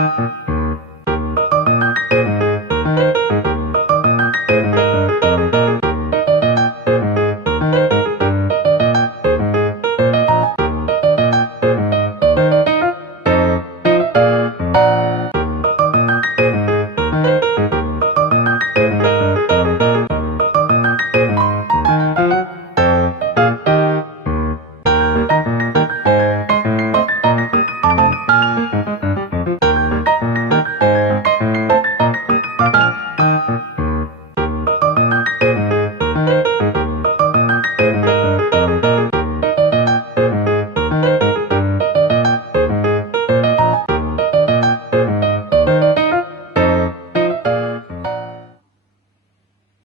Thank uh you. -huh.